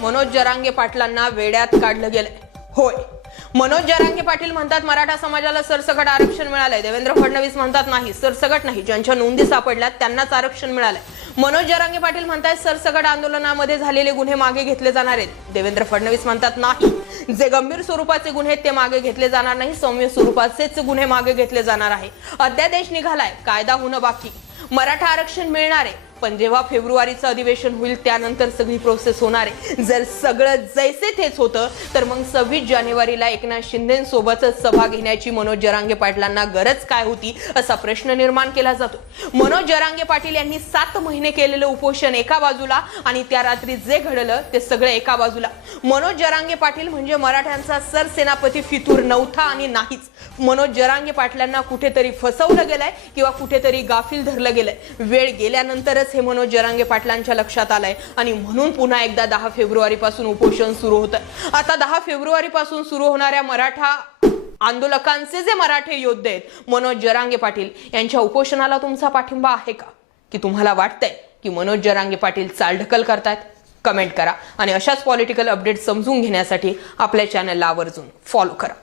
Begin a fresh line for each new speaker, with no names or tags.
मनोज जरांगे पाटलांना वेड्यात काढलं गेलंय. होय. मनोज जरांगे पाटील म्हणतात मराठा समाजाला सरसकट आरक्षण मिळालंय. देवेंद्र फडणवीस म्हणतात नाही सरसकट नाही. ज्यांच्या नोंदी सापडल्यात त्यांनाच आरक्षण मिळालंय. मनोज जरांगे पाटील म्हणतात सरसकट आंदोलनामध्ये झालेले गुन्हे मागे घेतले जाणार आहेत. देवेंद्र फडणवीस म्हणतात नाही. जे गंभीर स्वरूपाचे गुन्हे आहेत ते मागे घेतले जाणार नाही. सौम्य स्वरूपाचेच गुन्हे मागे घेतले जाणार आहे. अध्यादेश निघालाय. कायदा होणं बाकी. मराठा आरक्षण मिळणार आहे. पण जेव्हा फेब्रुवारीचं अधिवेशन होईल त्यानंतर सगळी प्रोसेस होणार आहे. जर सगळं जैसे तेच होतं तर मग सव्वीस जानेवारीला एकनाथ शिंदेसोबतच सभा घेण्याची मनोज जरांगे पाटलांना गरज काय होती असा प्रश्न निर्माण केला जातो. मनोज जरांगे पाटील यांनी सात महिने केलेलं उपोषण एका बाजूला आणि त्या रात्री जे घडलं ते सगळं एका बाजूला. मनोज जरांगे पाटील म्हणजे मराठ्यांचा सरसेनापती फितूर नव्हता आणि नाहीच. मनोज जरांगे पाटलांना कुठेतरी फसवलं गेलंय किंवा कुठेतरी गाफील धरलं गेलंय. वेळ गेल्यानंतरच हे मनोज जरांगे पाटलांच्या लक्षात आलंय. आणि म्हणून पुन्हा एकदा दहा फेब्रुवारी पासून उपोषण सुरू होतं आता दहा फेब्रुवारी पासून सुरू होणाऱ्या मराठा आंदोलकांचे जे मराठे योद्धे आहेत मनोज जरांगे पाटील यांच्या उपोषणाला तुमचा पाठिंबा आहे का? की तुम्हाला वाटतंय की मनोज जरांगे पाटील चालढकल करतायत? कमेंट करा. आणि अशाच पॉलिटिकल अपडेट समजून घेण्यासाठी आपल्या चॅनलला आवर्जून फॉलो करा.